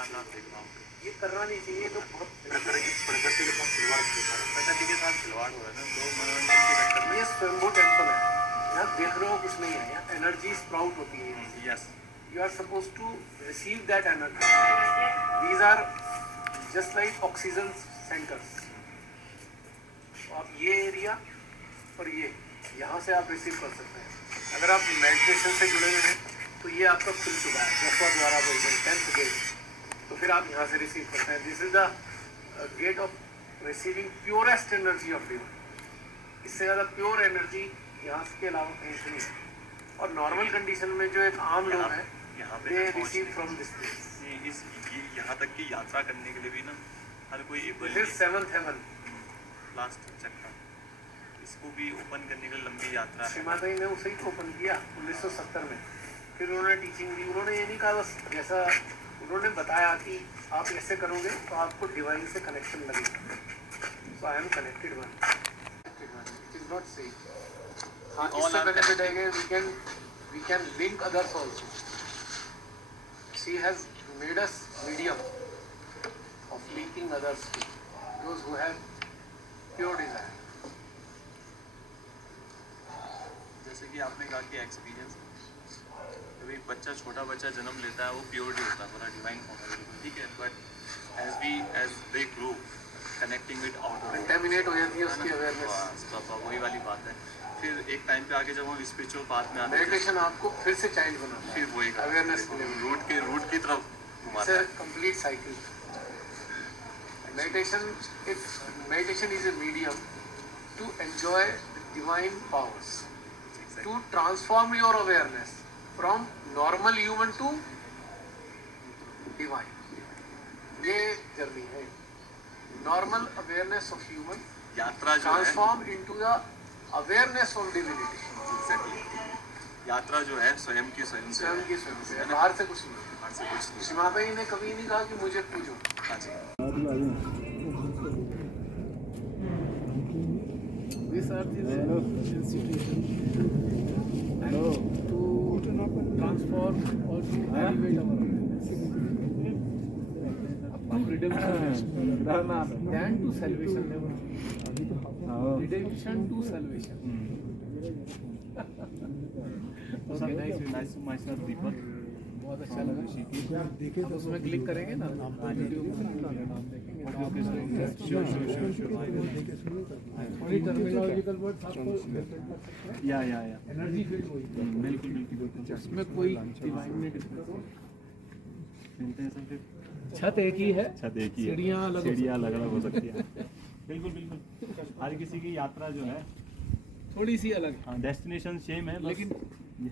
केदारनाथ देख रहा हूँ। ये करना नहीं चाहिए, तो बहुत प्रकृति के साथ खिलवाड़ होता है, प्रकृति के साथ खिलवाड़ हो रहा है ना, तो मनोरंजन के चक्कर में। ये स्वयंभू टेम्पल है, यहाँ देख रहे हो कुछ नहीं है, यहाँ एनर्जी स्प्राउट होती है। Yes, You are supposed to receive that energy. These are just like oxygen centers. तो आप ये एरिया और ये यहाँ से आप रिसीव कर सकते हैं। अगर आप मेडिटेशन से जुड़े हुए हैं तो ये आपका खुल चुका है, 10वां द्वारा बोलते हैं 10th गेट, तो फिर आप यहाँ से रिसीव करते हैं। This is the gate of receiving purest energy of divine. इससे ज़्यादा प्योर एनर्जी यहाँ के अलावा कहीं से नहीं है। और नॉर्मल कंडीशन में जो एक आम लोग हैं, यहाँ दे पे रिसीव फ्रॉम दिस प्लेस। यहाँ तक की यात्रा करने के लिए भी ना हर कोई able this is 7th heaven. Last चक्कर, इसको भी ओपन करने के लिए लंबी यात्रा है। श्रीमाता जी ने उसे ही ओपन किया 1970 में। फिर उन्होंने टीचिंग दी। उन्होंने ये नहीं कहा बस, जैसा उन्होंने बताया कि आप ऐसे करोगे तो आपको डिवाइन से कनेक्शन लगेगा। So I'm connected one, it is not safe. हाँ, इससे बेनिफिट है कि we can link others also. She has made us medium of linking others, those who have pure desire. जैसे कि आपने कहा कि एक्सपीरियंस, कभी बच्चा, छोटा बच्चा जन्म लेता है, वो प्योर होता है, पूरा डिवाइन फॉर्म है, ठीक है, but as they grow connecting with outward contaminate हो जाती है उसकी अवेयरनेस। तो वही वाली बात है। फिर एक टाइम पे आके जब हम स्पिरिचुअल पाथ में आते हैं, मेडिटेशन आपको फिर से चाइल्ड बनाता है, फिर वही अवेयरनेस रूट की तरफ घुमाता है। Complete cycle. meditation is a medium to enjoy the divine powers, to transform your awareness from normal human to divine. ये जर्नी है, नॉर्मल अवेयरनेस ऑफ ह्यूमन यात्रा जो है, transform into the awareness of divinity. यात्रा जो है स्वयं की स्वयं से, बाहर से कुछ नहीं। बाहर से कुछ नहीं। श्रीमाता जी ने कभी नहीं कहा कि मुझे पूजो। हाँ जी। This earth is an institution, and to transform or to elevate our awareness, up to redemption, then to salvation level. Redemption to salvation. Okay, nice to myself, Deepak. बहुत अच्छा लगा। देखे तो उसमें क्लिक करेंगे ना, वीडियो में नाम देखेंगे। टर्मिनोलॉजिकल वर्ड्स आपको या एनर्जी फील्ड हुई, बिल्कुल उसमें कोई डिवाइन में छत एक ही है, सीढ़ियाँ अलग अलग हो सकती है। बिल्कुल हर किसी की यात्रा जो है थोड़ी सी अलग है। हाँ, डेस्टिनेशन सेम है लेकिन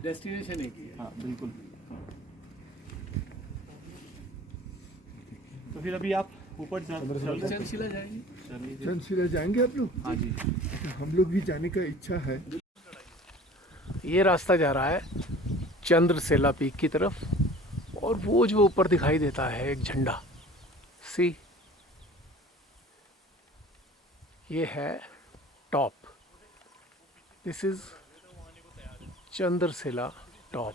डेस्टिनेशन एक ही है। हाँ बिल्कुल। तो फिर अभी आप ऊपर चंदशिला जाएंगे? चंदशिला जाएंगे आप लोग? हाँ जी, हम लोग भी जाने का इच्छा है। ये रास्ता जा रहा है चंद्रशिला पीक की तरफ, और वो जो ऊपर दिखाई देता है एक झंडा, सी, ये है top. This is Chandrashila top,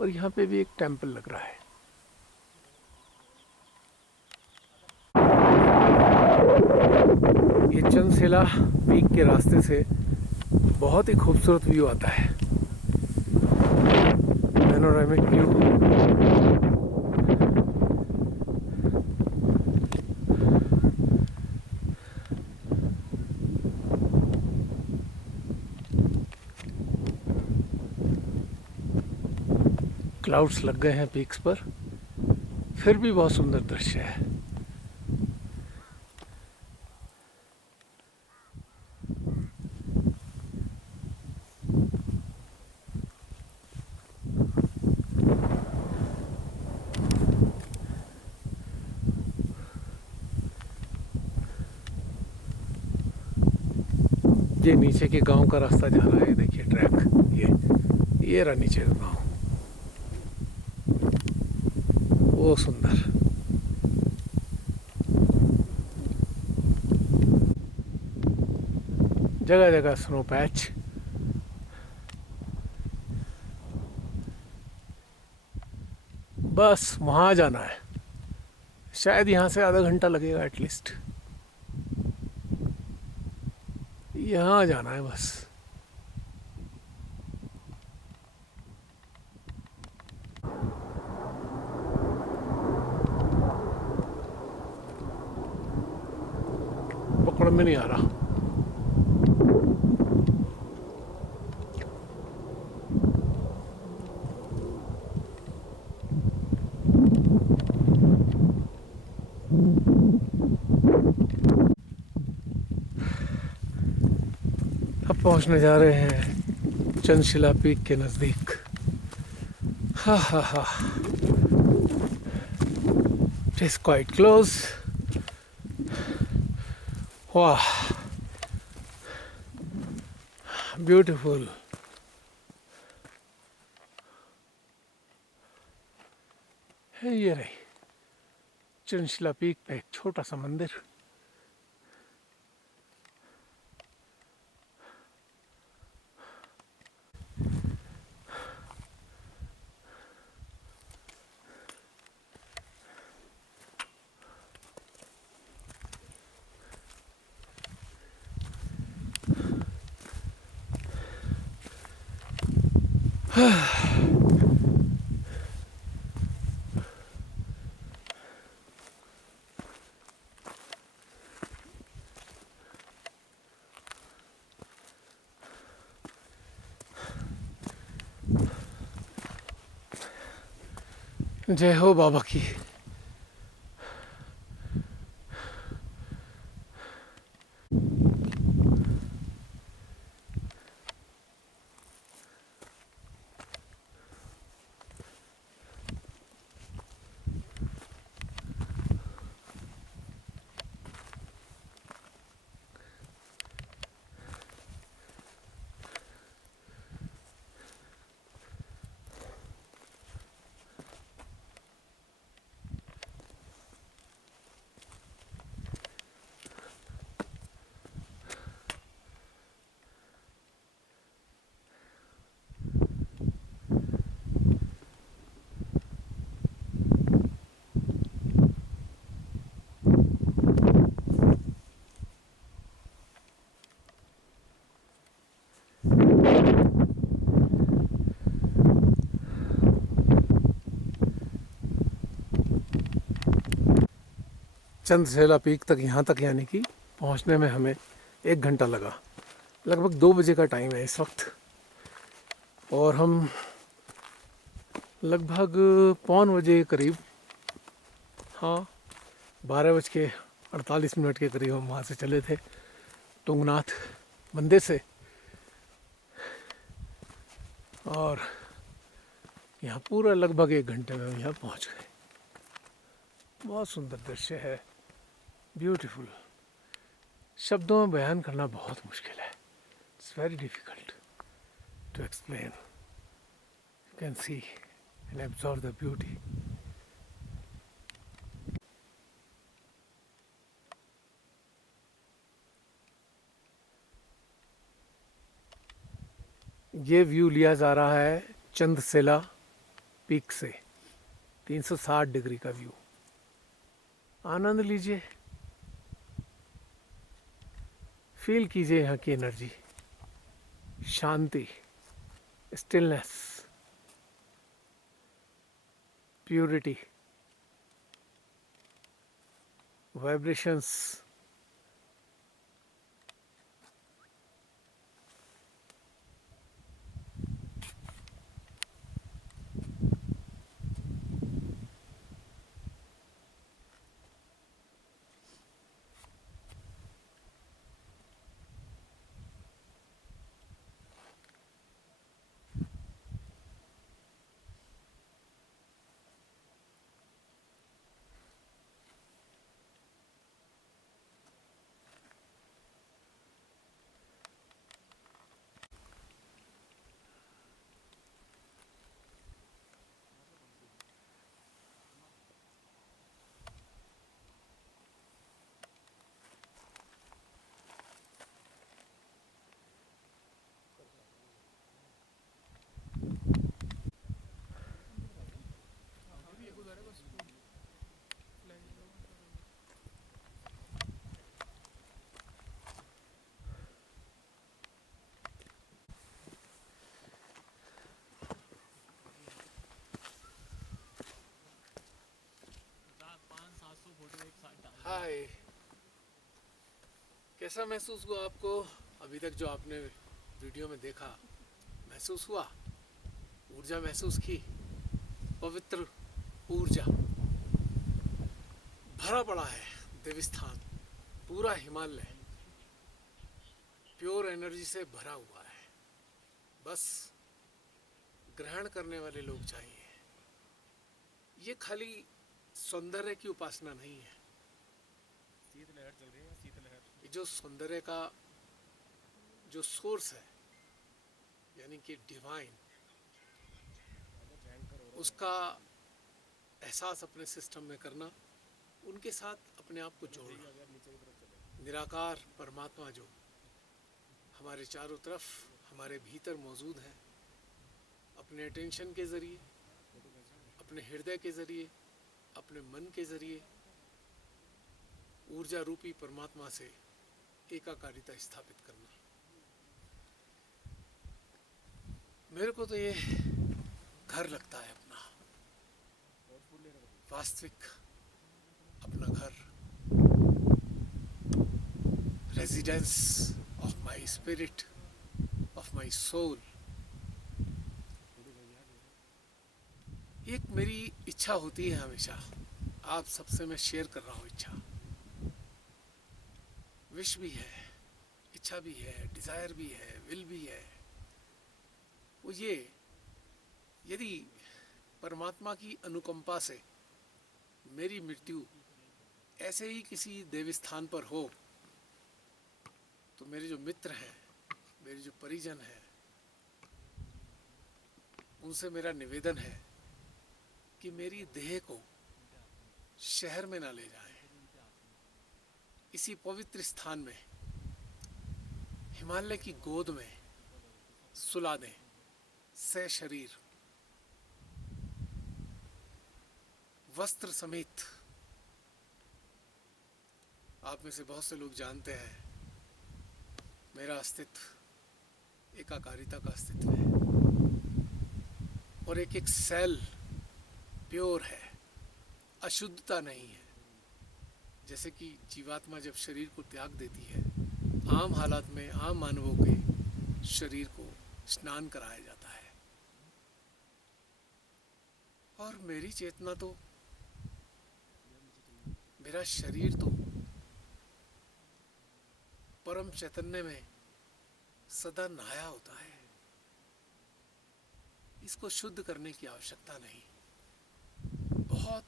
और यहाँ पे भी एक टेंपल लग रहा है। ये चंद्रशिला पीक के रास्ते से बहुत ही खूबसूरत व्यू आता है, पैनोरामिक व्यू। क्लाउड्स लग गए हैं पीक्स पर, फिर भी बहुत सुंदर दृश्य है। ये नीचे के गांव का रास्ता जा रहा है, देखिए ट्रैक, ये रहा नीचे का गांव, वो सुंदर। जगह जगह स्नो पैच। बस वहाँ जाना है। शायद यहाँ से आधा घंटा लगेगा एटलीस्ट। यहाँ जाना है बस। पकड़ में नहीं आ रहा। अब पहुंचने जा रहे हैं चंद्रशिला पीक के नज़दीक। हा हा हा, इट इज़ क्वाइट क्लोज। वाह, ब्यूटीफुल। ये रही चंद्रशिला पीक पे एक छोटा सा मंदिर। जय हो बाबा की। चंद्रशिला पीक तक, यहाँ तक यानी कि पहुँचने में हमें 1 घंटा लगा। लगभग 2 बजे का टाइम है इस वक्त, और हम लगभग 5:45 के करीब, हाँ 12:48 के करीब हम वहाँ से चले थे तुंगनाथ मंदिर से, और यहाँ पूरा लगभग 1 घंटे में हम यहाँ पहुँच गए। बहुत सुंदर दृश्य है, ब्यूटीफुल। शब्दों में बयान करना बहुत मुश्किल है। It's very difficult to explain. You can see and absorb the beauty. ये व्यू लिया जा रहा है चंद्रशिला पीक से, 360 डिग्री का व्यू। आनंद लीजिए, फील कीजिए यहाँ की एनर्जी, शांति, स्टिलनेस, प्योरिटी, वाइब्रेशंस। हाय, कैसा महसूस हुआ आपको अभी तक जो आपने वीडियो में देखा? महसूस हुआ? ऊर्जा महसूस की? पवित्र ऊर्जा भरा पड़ा है देवस्थान, पूरा हिमालय प्योर एनर्जी से भरा हुआ है। बस ग्रहण करने वाले लोग चाहिए। ये खाली सौंदर्य की उपासना नहीं है। शीतलहर चल रही है, शीतलहर। ये जो सौंदर्य का जो सोर्स है, यानी कि डिवाइन, भयंकर हो रहा उसका एहसास अपने सिस्टम में करना, उनके साथ अपने आप को जोड़ना। है। अगर नीचे की तरफ चले निराकार परमात्मा जो हमारे चारों तरफ हमारे भीतर मौजूद है, अपने अटेंशन के ज़रिए, अपने हृदय के ज़रिए, अपने मन के ज़रिए ऊर्जा रूपी परमात्मा से एकाकारिता स्थापित करना। मेरे को तो ये घर लगता है अपना, और फूल ले रहे वास्तविक अपना घर, residence of my spirit, of my soul. एक मेरी इच्छा होती है हमेशा, आप सबसे मैं शेयर कर रहा हूँ इच्छा। विश भी है, इच्छा भी है, डिजायर भी है, विल भी है। वो ये, यदि परमात्मा की अनुकंपा से मेरी मृत्यु ऐसे ही किसी देवस्थान पर हो, तो मेरे जो मित्र हैं, मेरे जो परिजन हैं, उनसे मेरा निवेदन है कि मेरी देह को शहर में ना ले जाएं, इसी पवित्र स्थान में हिमालय की गोद में सुला दें, से शरीर वस्त्र समेत। आप में से बहुत से लोग जानते हैं मेरा अस्तित्व एकाकारिता का अस्तित्व है, और एक एक सेल प्योर है, अशुद्धता नहीं है। जैसे कि जीवात्मा जब शरीर को त्याग देती है, आम हालात में आम मानवों के शरीर को स्नान कराया जाता है, और मेरी चेतना तो, मेरा शरीर तो परम चैतन्य में सदा नहाया होता है। इसको शुद्ध करने की आवश्यकता नहीं, बहुत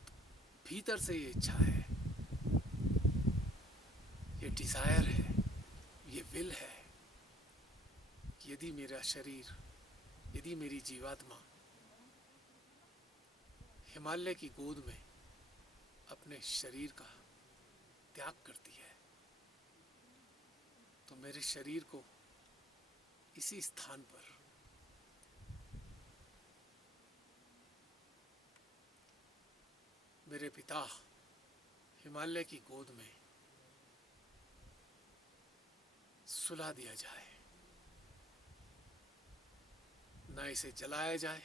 भीतर से ये इच्छा है, ये डिजायर है, ये विल है कि यदि मेरा शरीर, यदि मेरी जीवात्मा हिमालय की गोद में अपने शरीर का त्याग करती है, तो मेरे शरीर को इसी स्थान पर मेरे पिता हिमालय की गोद में सुला दिया जाए। ना इसे जलाया जाए,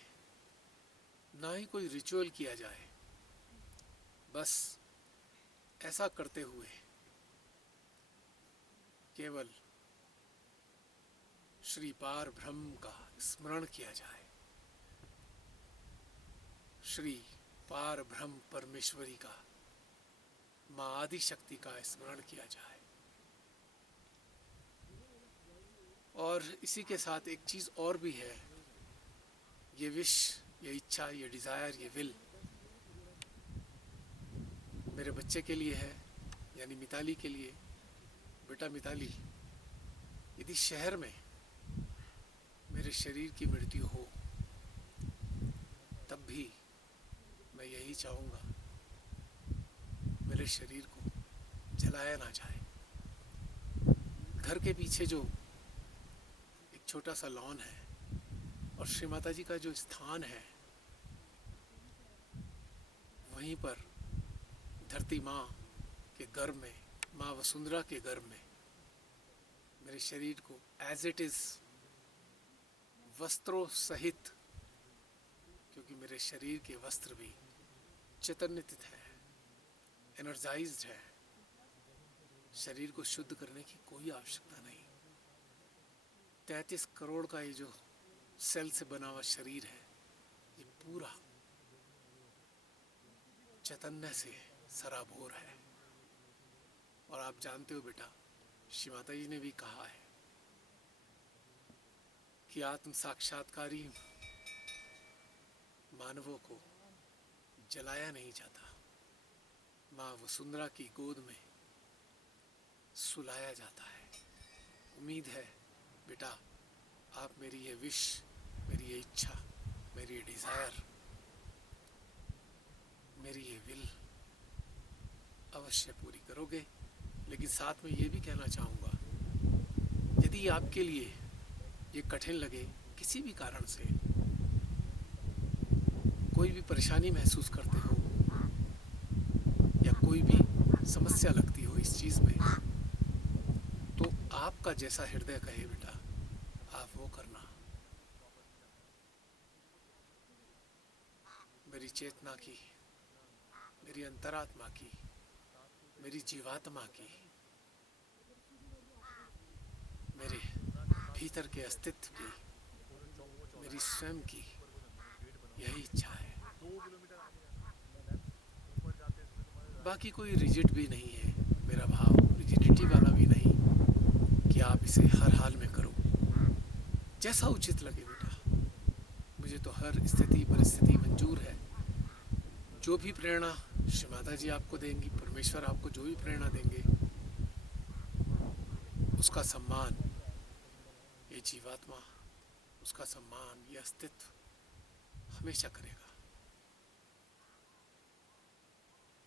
ना ही कोई रिचुअल किया जाए। बस ऐसा करते हुए केवल श्री पार ब्रह्म का स्मरण किया जाए, श्री पार ब्रह्म परमेश्वरी का, माँ आदि शक्ति का स्मरण किया जाए। और इसी के साथ एक चीज और भी है, ये विश, ये इच्छा, ये डिजायर, ये विल मेरे बच्चे के लिए है, यानी मिताली के लिए। बेटा मिताली, यदि शहर में मेरे शरीर की मृत्यु हो, तब भी मैं यही चाहूँगा, मेरे शरीर को जलाया ना जाए। घर के पीछे जो एक छोटा सा लॉन है और श्री माता जी का जो स्थान है, वहीं पर धरती माँ के गर्भ में, माँ वसुंधरा के गर्भ में मेरे शरीर को एज इट इज वस्त्रों सहित, क्योंकि मेरे शरीर के वस्त्र भी चैतन्यित है, एनर्जाइज्ड है, शरीर को शुद्ध करने की कोई आवश्यकता नहीं। 33 करोड़ का ये जो सेल से बना हुआ शरीर है, ये पूरा चैतन्य से सराबोर है। और आप जानते हो बेटा, श्री माता जी ने भी कहा है कि आत्म साक्षात्कारी मानवों को जलाया नहीं जाता, माँ वसुंधरा की गोद में सुलाया जाता है। उम्मीद है बेटा, आप मेरी ये विश, मेरी ये इच्छा, मेरी ये डिज़ायर, मेरी ये विल अवश्य पूरी करोगे। लेकिन साथ में ये भी कहना चाहूँगा, यदि आपके लिए ये कठिन लगे, किसी भी कारण से कोई भी परेशानी महसूस करते हो या कोई भी समस्या लगती हो इस चीज़ में, तो आपका जैसा हृदय कहे बेटा, आप वो करना। मेरी चेतना की, मेरी अंतरात्मा की, मेरी जीवात्मा की, मेरे भीतर के अस्तित्व की, मेरी स्वयं की यही इच्छा है। बाकी कोई रिजिड भी नहीं है मेरा भाव, रिजिडिटी वाला भी नहीं कि आप इसे हर हाल में करो, जैसा उचित लगे बेटा। मुझे तो हर स्थिति परिस्थिति मंजूर है। जो भी प्रेरणा श्री माता जी आपको देंगी, परमेश्वर आपको जो भी प्रेरणा देंगे, उसका सम्मान ये जीवात्मा, उसका सम्मान ये अस्तित्व हमेशा करेगा।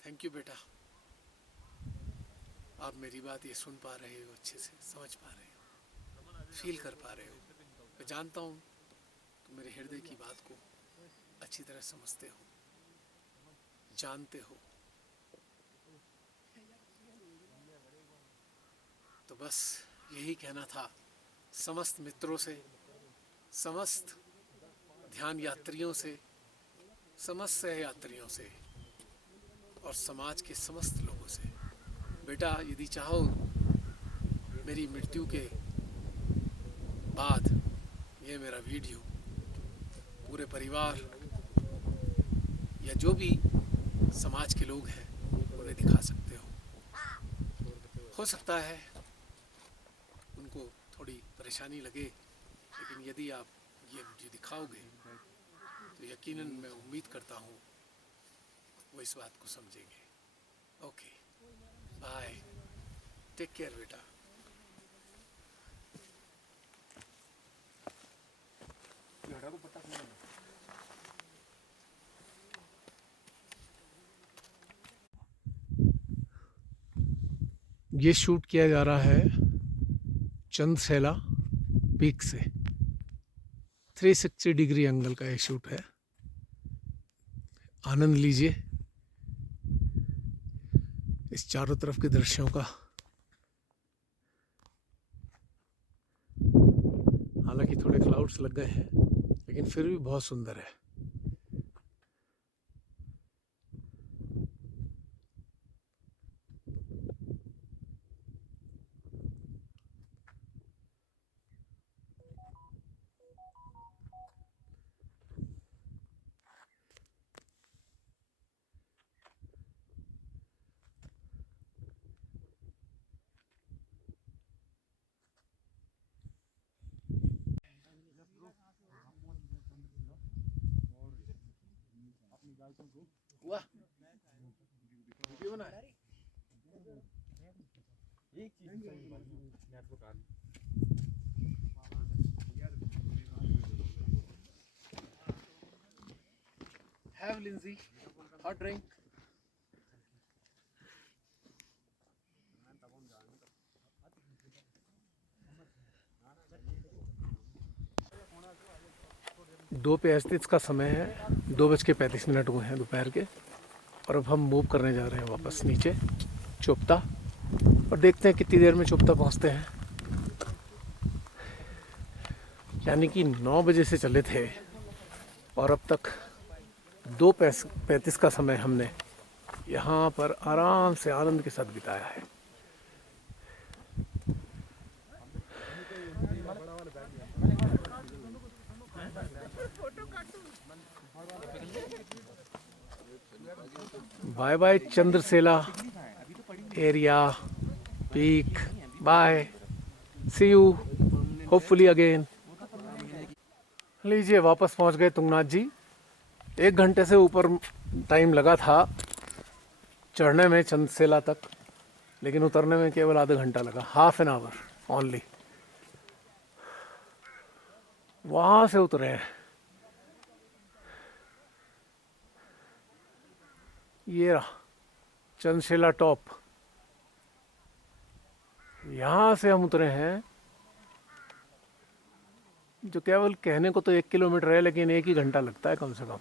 थैंक यू बेटा, आप मेरी बात ये सुन पा रहे हो, अच्छे से समझ पा रहे हो, फील कर पा रहे हो। मैं जानता हूँ कि मेरे हृदय की बात को अच्छी तरह समझते हो, जानते हो। तो बस यही कहना था समस्त मित्रों से, समस्त ध्यान यात्रियों से, समस्त सह यात्रियों से और समाज के समस्त लोगों से। बेटा, यदि चाहो मेरी मृत्यु के बाद ये मेरा वीडियो पूरे परिवार या जो भी समाज के लोग हैं उन्हें दिखा सकते हो सकता है उनको थोड़ी परेशानी लगे, लेकिन यदि आप ये वीडियो दिखाओगे तो यकीनन मैं उम्मीद करता हूँ वो इस बात को समझेंगे। ओके, बाय, टेक केयर बेटा। ये शूट किया जा रहा है चंद्रसेला पीक से। 360 डिग्री एंगल का ये शूट है, आनंद लीजिए इस चारों तरफ के दृश्यों का। हालांकि थोड़े क्लाउड्स लग गए हैं, लेकिन फिर भी बहुत सुंदर है। वाह, वीडियो बना है। Have Lindsay, hot drink. दो पे स्थित का समय है, 2:35 हुए हैं दोपहर के। और अब हम मूव करने जा रहे हैं वापस नीचे चोपता, और देखते हैं कितनी देर में चोपता पहुंचते हैं। यानी कि 9 बजे से चले थे और अब तक 2:35 का समय हमने यहाँ पर आराम से आनंद के साथ बिताया है। Bye bye Chandrashila area peak, bye, see you hopefully again. लीजिए वापस पहुंच गए तुंगनाथ जी। 1 घंटे से ऊपर टाइम लगा था चढ़ने में चंद्रसेला तक, लेकिन उतरने में केवल आधा घंटा लगा, हाफ एन आवर ओनली। वहां से उतरे हैं, ये रहा चंद्रसेला टॉप, यहां से हम उतरे हैं, जो केवल कहने को तो 1 किलोमीटर है, लेकिन 1 ही घंटा लगता है कम से कम।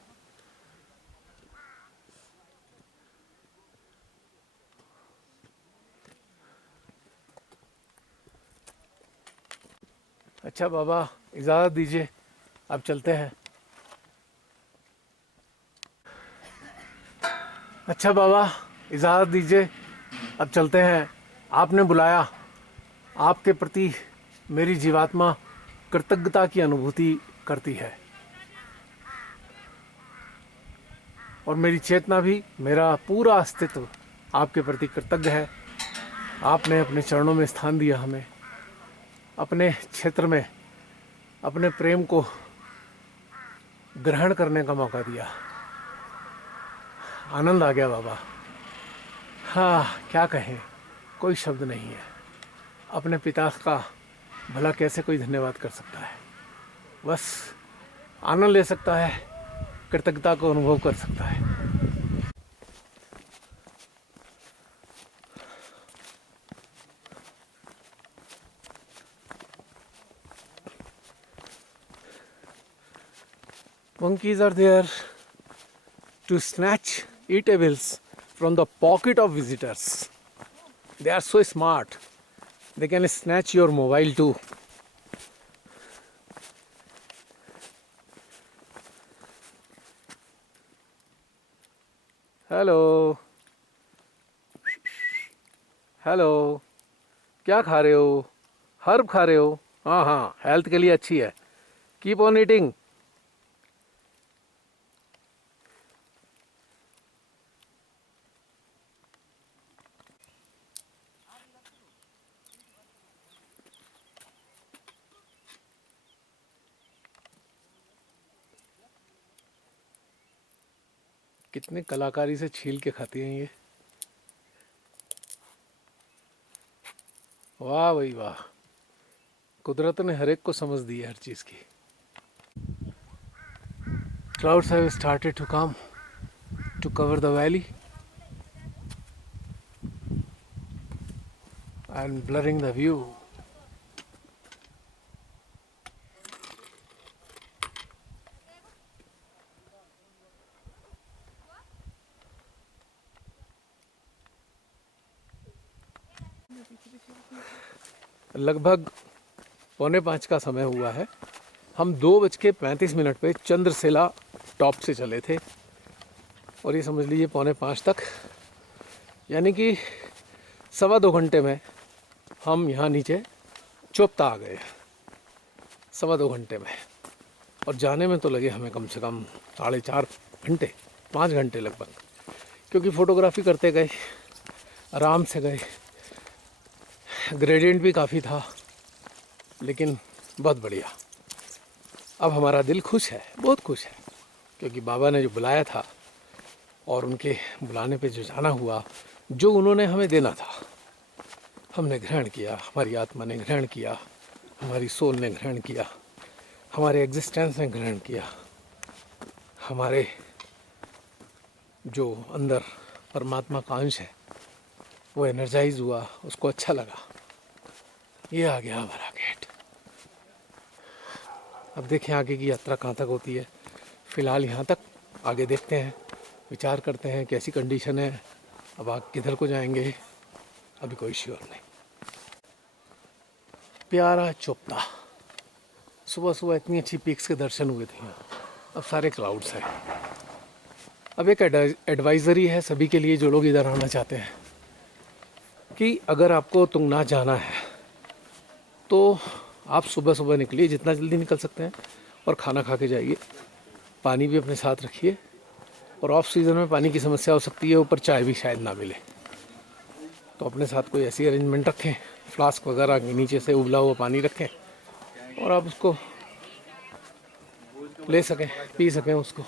अच्छा बाबा इजाज़त दीजिए, अब चलते हैं। अच्छा बाबा इजाज़त दीजिए, अब चलते हैं। आपने बुलाया, आपके प्रति मेरी जीवात्मा कृतज्ञता की अनुभूति करती है, और मेरी चेतना भी, मेरा पूरा अस्तित्व आपके प्रति कृतज्ञ है। आपने अपने चरणों में स्थान दिया, हमें अपने क्षेत्र में अपने प्रेम को ग्रहण करने का मौका दिया। आनंद आ गया बाबा। हाँ क्या कहें, कोई शब्द नहीं है। अपने पिता का भला कैसे कोई धन्यवाद कर सकता है, बस आनंद ले सकता है, कृतज्ञता को अनुभव कर सकता है। Monkeys are there to snatch eatables from the pocket of visitors. They are so smart. They can snatch your mobile too. Hello hello, क्या खा रहे हो? हर्ब खा रहे हो? हाँ हाँ, हेल्थ के लिए अच्छी है। Keep on eating. कितने कलाकारी से छील के खाती हैं ये, वाह भाई वाह। कुदरत ने हर एक को समझ दी है हर चीज की। Clouds have started to come to cover the valley and blurring the view. लगभग 4:45 का समय हुआ है। हम 2:35 पे चंद्रसेला टॉप से चले थे, और ये समझ लीजिए 4:45 तक, यानी कि 2.25 घंटे में हम यहाँ नीचे चोपता आ गए। 2.25 घंटे में, और जाने में तो लगे हमें कम से कम 4.5 घंटे, 5 घंटे लगभग, क्योंकि फ़ोटोग्राफी करते गए, आराम से गए। ग्रेडियंट भी काफ़ी था, लेकिन बहुत बढ़िया। अब हमारा दिल खुश है, बहुत खुश है, क्योंकि बाबा ने जो बुलाया था और उनके बुलाने पे जो जाना हुआ, जो उन्होंने हमें देना था, हमने ग्रहण किया, हमारी आत्मा ने ग्रहण किया, हमारी सोल ने ग्रहण किया, हमारे एग्जिस्टेंस ने ग्रहण किया, हमारे जो अंदर परमात्मा का अंश है वो एनर्जाइज हुआ, उसको अच्छा लगा। ये आ गया हमारा गेट। अब देखें आगे की यात्रा कहाँ तक होती है। फ़िलहाल यहाँ तक, आगे देखते हैं, विचार करते हैं कैसी कंडीशन है, अब आगे किधर को जाएंगे, अभी कोई श्योर नहीं। प्यारा चोपता, सुबह सुबह इतनी अच्छी पीक्स के दर्शन हुए थे यहाँ, अब सारे क्लाउड्स हैं। अब एक एडवाइज़री है सभी के लिए जो लोग इधर आना चाहते हैं, कि अगर आपको तुंगनाथ जाना है तो आप सुबह सुबह निकलिए, जितना जल्दी निकल सकते हैं, और खाना खा के जाइए। पानी भी अपने साथ रखिए, और ऑफ सीज़न में पानी की समस्या हो सकती है, ऊपर चाय भी शायद ना मिले, तो अपने साथ कोई ऐसी अरेंजमेंट रखें, फ्लास्क वगैरह के नीचे से उबला हुआ पानी रखें और आप उसको ले सकें, पी सकें उसको।